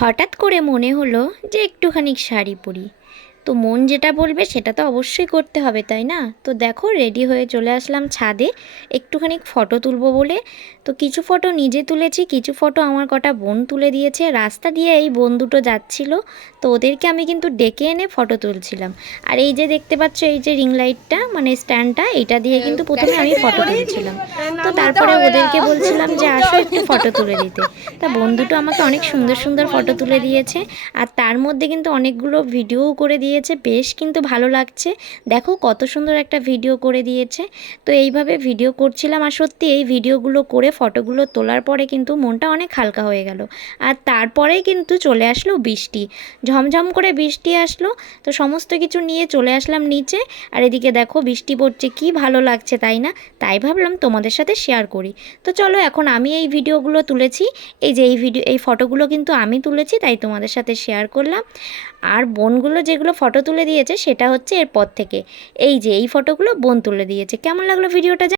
হঠাৎ করে মনে হলো যে একটুখানি শাড়ি পরি। তো মন যেটা বলবে সেটা তো অবশ্যই করতে হবে, তাই না? তো দেখো রেডি হয়ে চলে আসলাম ছাদে একটুখানি ফটো তুলবো বলে। তো কিছু ফটো নিজে তুলেছি, কিছু ফটো আমার কটা বোন তুলে দিয়েছে। রাস্তা দিয়ে এই বোন দুটো যাচ্ছিল, তো ওদেরকে আমি কিন্তু ডেকে এনে ফটো তুলছিলাম। আর এই যে দেখতে পাচ্ছ এই যে রিং লাইটটা মানে স্ট্যান্ডটা, এটা দিয়ে কিন্তু প্রথমে আমি ফটো তুলছিলাম। তো তারপরে ওদেরকে বলছিলাম যে আসো একটু ফটো তুলে দিতে। তা বোন দুটো আমাকে অনেক সুন্দর সুন্দর ফটো তুলে দিয়েছে। আর তার মধ্যে কিন্তু অনেকগুলো ভিডিও করে দিয়েছে, বেশ কিন্তু ভালো লাগছে। দেখো কত সুন্দর একটা ভিডিও করে দিয়েছে। তো এইভাবে ভিডিও করছিলাম, আর সত্যি এই ভিডিওগুলো করে ফটোগুলো তোলার পরে কিন্তু মনটা অনেক হালকা হয়ে গেল। আর তারপরেই কিন্তু চলে আসলো বৃষ্টি, ঝমঝম করে বৃষ্টি আসলো। তো সমস্ত কিছু নিয়ে চলে আসলাম নিচে। আর এদিকে দেখো বৃষ্টি পড়ছে, কি ভালো লাগছে তাই না? তাই ভাবলাম তোমাদের সাথে শেয়ার করি। তো চলো এখন আমি এই ভিডিওগুলো তুলেছি, এই যে এই ফটোগুলো কিন্তু আমি তুলেছি, তাই তোমাদের সাথে শেয়ার করলাম। আর বোনগুলো যেগুলো ফটো তুলে দিয়েছে সেটা হচ্ছে এরপর থেকে, এই যে এই ফটোগুলো বোন তুলে দিয়েছে। কেমন লাগলো ভিডিওটা?